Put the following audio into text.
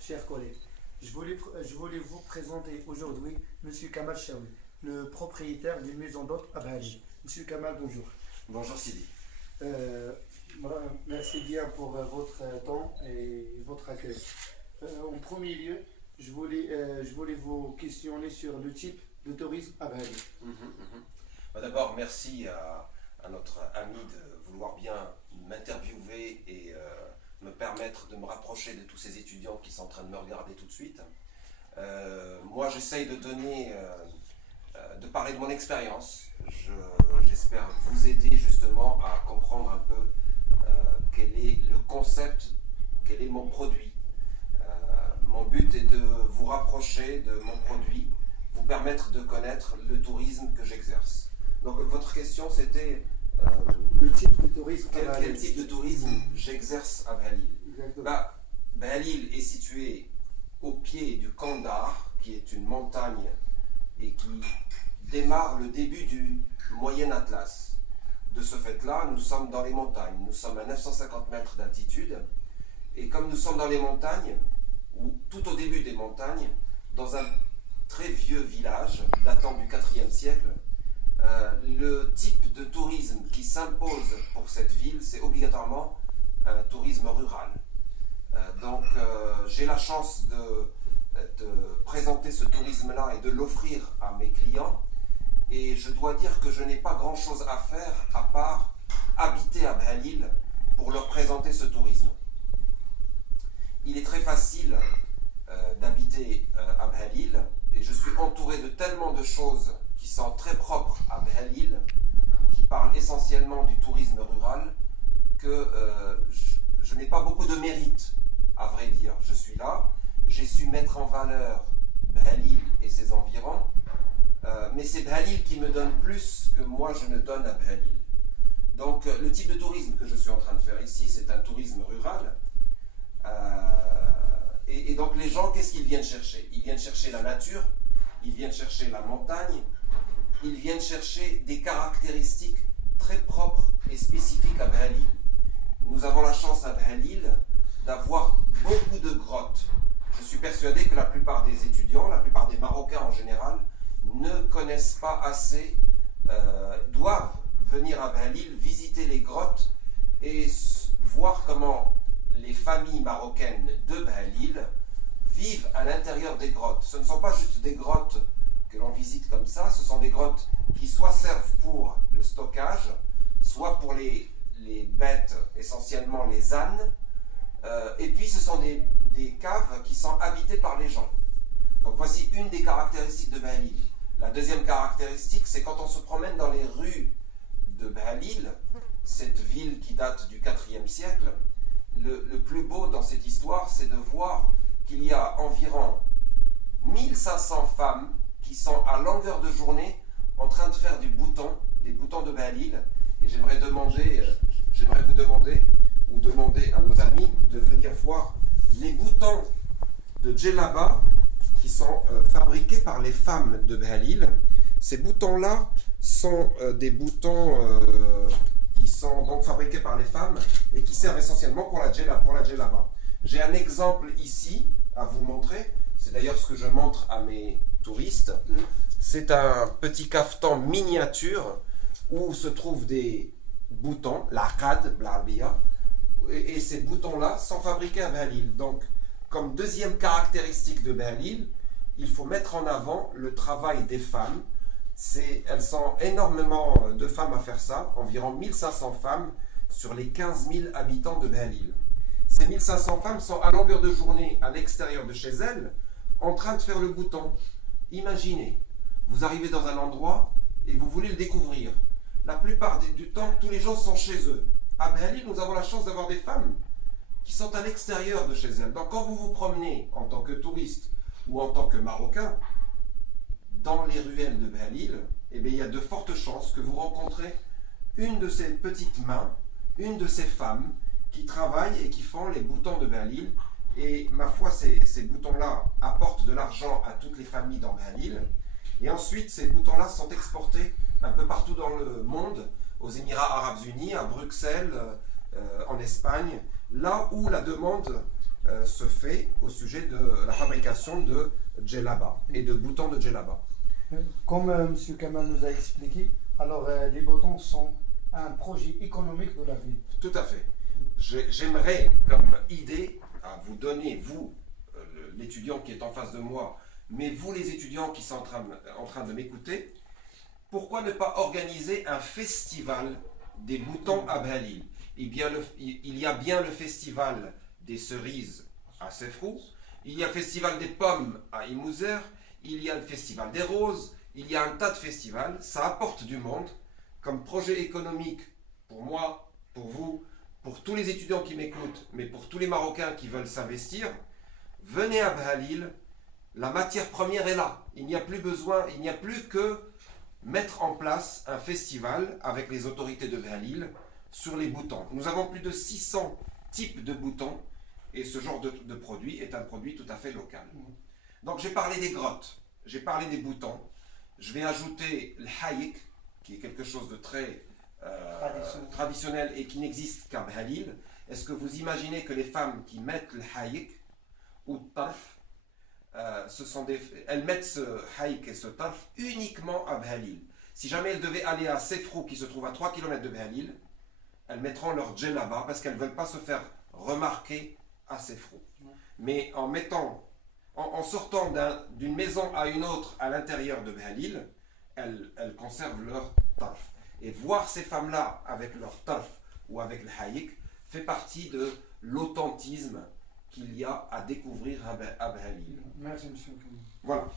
Chers collègues, je voulais vous présenter aujourd'hui Monsieur Kamal Chaoui, le propriétaire d'une maison d'hôtes à Bali. Monsieur Kamal, bonjour. Bonjour Sidi. Euh, Merci bien pour votre temps et votre accueil. En premier lieu, je voulais vous questionner sur le type de tourisme à Bali. D'abord, merci à notre ami de vouloir bien m'interviewer et me permettre de me rapprocher de tous ces étudiants qui sont en train de me regarder tout de suite. Moi, j'essaye de parler de mon expérience. J'espère vous aider justement à comprendre un peu quel est le concept, quel est mon produit. Mon but est de vous rapprocher de mon produit, vous permettre de connaître le tourisme que j'exerce. Donc votre question c'était Le type de tourisme à quel Bali. type de tourisme j'exerce à Belle-Île. Exactement. Belle-Île est située au pied du Kandar, qui est une montagne et qui démarre le début du Moyen Atlas. De ce fait-là, nous sommes dans les montagnes. Nous sommes à 950 mètres d'altitude. Et comme nous sommes dans les montagnes, ou tout au début des montagnes, dans un très vieux village datant du IVe siècle, le type de tourisme qui s'impose pour cette ville, c'est obligatoirement un tourisme rural. J'ai la chance de présenter ce tourisme-là et de l'offrir à mes clients. Et je dois dire que je n'ai pas grand-chose à faire à part habiter à Belle-Île pour leur présenter ce tourisme. Il est très facile d'habiter à Belle-Île et je suis entouré de tellement de choses qui sont très propres à Belle-Île, qui parlent essentiellement du tourisme rural, que je n'ai pas beaucoup de mérite, à vrai dire. Je suis là, j'ai su mettre en valeur Belle-Île et ses environs, mais c'est Belle-Île qui me donne plus que moi je ne donne à Belle-Île. Donc le type de tourisme que je suis en train de faire ici, c'est un tourisme rural. Et donc les gens, qu'est-ce qu'ils viennent chercher? Ils viennent chercher la nature, ils viennent chercher la montagne, ils viennent chercher des caractéristiques très propres et spécifiques à Belle-Île. Nous avons la chance à Belle-Île d'avoir beaucoup de grottes. Je suis persuadé que la plupart des étudiants, la plupart des Marocains en général, ne connaissent pas assez, doivent venir à Belle-Île, visiter les grottes et voir comment les familles marocaines de Belle-Île vivent à l'intérieur des grottes. Ce ne sont pas juste des grottes que l'on visite comme ça, ce sont des grottes qui soit servent pour le stockage, soit pour les bêtes, essentiellement les ânes, et puis ce sont des caves qui sont habitées par les gens. Donc voici une des caractéristiques de Belle-Île. La deuxième caractéristique, c'est quand on se promène dans les rues de Belle-Île, cette ville qui date du IVe siècle, le plus beau dans cette histoire, c'est de voir qu'il y a environ 1500 femmes qui sont à longueur de journée en train de faire des boutons de Belle-Île. Et j'aimerais vous demander, ou demander à nos amis de venir voir les boutons de djellaba qui sont fabriqués par les femmes de Belle-Île. Ces boutons-là sont des boutons qui sont donc fabriqués par les femmes et qui servent essentiellement pour la djellaba. J'ai un exemple ici à vous montrer. C'est d'ailleurs ce que je montre à mes touristes. C'est un petit cafetan miniature où se trouvent des boutons, l'aqad, blarbiya, et ces boutons-là sont fabriqués à Belle-Île. Donc, comme deuxième caractéristique de Belle-Île, il faut mettre en avant le travail des femmes. Elles sont énormément de femmes à faire ça, environ 1500 femmes sur les 15 000 habitants de Belle-Île. Ces 1500 femmes sont à longueur de journée à l'extérieur de chez elles, en train de faire le bouton. Imaginez, vous arrivez dans un endroit et vous voulez le découvrir. La plupart du temps, tous les gens sont chez eux. À Belle-Île, nous avons la chance d'avoir des femmes qui sont à l'extérieur de chez elles. Donc quand vous vous promenez en tant que touriste ou en tant que Marocain dans les ruelles de Belle-Île, eh bien, il y a de fortes chances que vous rencontrez une de ces petites mains, une de ces femmes qui travaillent et qui font les boutons de Belle-Île. Et ma foi, ces boutons-là apportent de l'argent à toutes les familles dans Belle-Île. Et ensuite, ces boutons-là sont exportés un peu partout dans le monde, aux Émirats Arabes Unis, à Bruxelles, en Espagne, là où la demande se fait au sujet de la fabrication de djellaba et de boutons de djellaba. Comme M. Kamal nous a expliqué, alors les boutons sont un projet économique de la ville. Tout à fait. J'aimerais comme idée à vous donner, vous, l'étudiant qui est en face de moi, mais vous les étudiants qui sont en train de m'écouter, pourquoi ne pas organiser un festival des boutons à Bhalil? Il y a bien le festival des cerises à Sefrou, il y a le festival des pommes à Imouzer, il y a le festival des roses, il y a un tas de festivals, ça apporte du monde comme projet économique pour moi, pour vous, pour tous les étudiants qui m'écoutent, mais pour tous les Marocains qui veulent s'investir. Venez à Bhalil, la matière première est là, il n'y a plus besoin, il n'y a plus que mettre en place un festival avec les autorités de Bhalil sur les boutons. Nous avons plus de 600 types de boutons et ce genre de produit est un produit tout à fait local. Donc j'ai parlé des grottes, j'ai parlé des boutons, je vais ajouter le haïk, qui est quelque chose de très traditionnel et qui n'existe qu'à Bhalil. Est-ce que vous imaginez que les femmes qui mettent le haïk ou le tarf, elles mettent ce haïk et ce tarf uniquement à Bhalil? Si jamais elles devaient aller à Sefrou, qui se trouve à 3 km de Bhalil, elles mettront leur djellaba parce qu'elles ne veulent pas se faire remarquer à Sefrou. Mais en sortant d'une maison à une autre à l'intérieur de Bhalil, elles conservent leur tarf. Et voir ces femmes-là avec leur tarf ou avec le haïk fait partie de l'authentisme qu'il y a à découvrir à Bhalil. Merci, M. Voilà.